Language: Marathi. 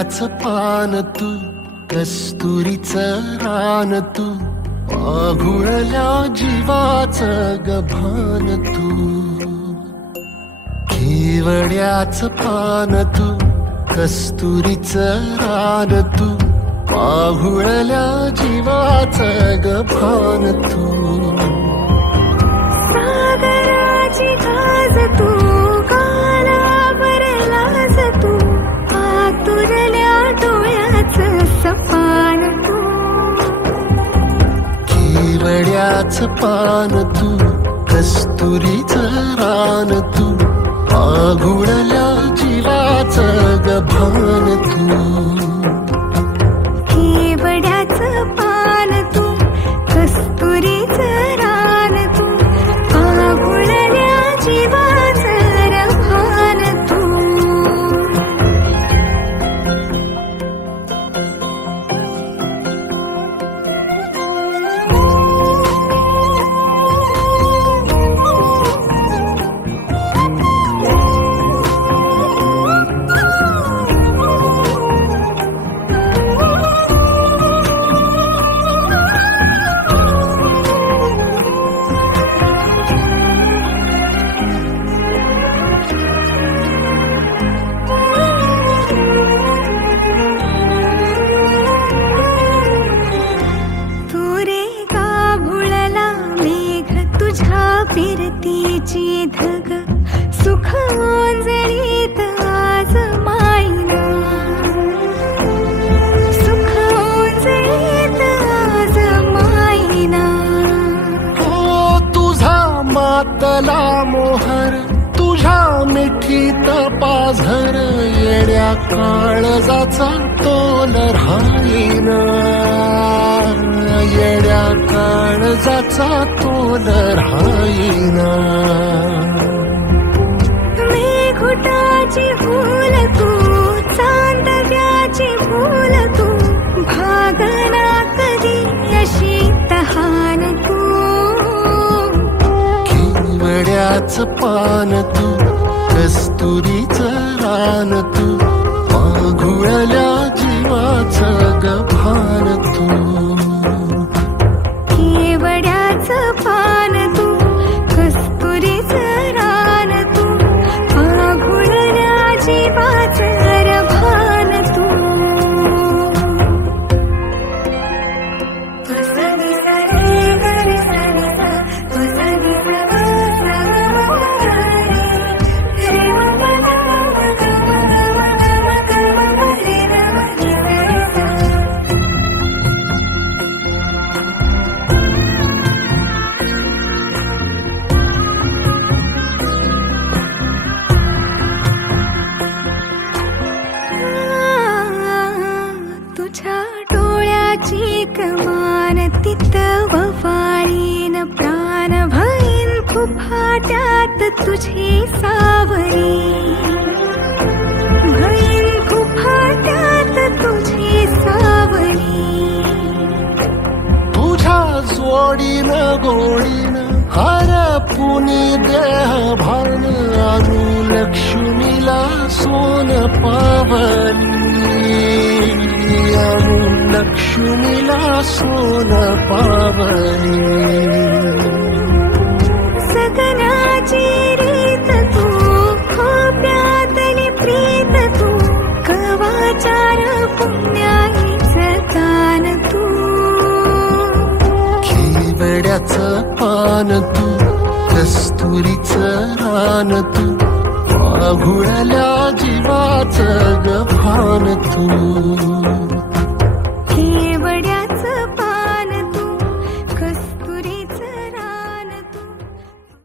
केवड्याचं पान तू, कस्तुरीचं रान तू, आघुळल्या जीवाचं गभान तू. केवड्याचं पान तू, कस्तुरीचं रान तू, आघुळल्या जीवाचं गभान तू. सागराची गाज तू, गालावर लाज तू, आतुरल्या डोळ्याचं सपान तू. केवड्याचं पान तू, कस्तुरीचं रान तू, आघुळल्या जीवाचं गभान तू. केवड्याचं पान तू, कस्तुरीचं रान तू, आघुळल्या जीवाचं गभान तू. फिरतीची धग सुख ओंजळीत आज मायना, सुख ओंजळीत आज मायना. हो तुझा मातला मोहर, तुझ्या मिठीत पाझर, येड्या काळजाचा तोल राहीना, येड्या काळजाचा तोल राहीना. मेघुटाची फूल तू, चांदण्याची फूल तू, भागना कधी अशी तहान तू. केवड्याचं पान तू, कस्तुरीचं रान तू, आघुळल्या जीवाचं गभान तू. केवड्याचं पान तू, कस्तुरीचं रान तू, आघुळल्या जीवाचं गभान तू. कमान तित वफाळीन प्राण भईन फुफाट्यात तुझी सावरी, भईन फुफाट्यात तुझी सावरी. तुझ्या जोडीन गोडीन हरपुनी देह भान, अनुलक्ष्मीला सोन पावनी, अनुलक्ष्मीला सोन पावनी. सगनाची रीत तू, खोप्यातली प्रीत तू, कवाचार पुण्याईचं दान तू. केवड्याचं पान तू, कस्तुरीचं रान तू, आघुळल्या जीवाचं गभान तू.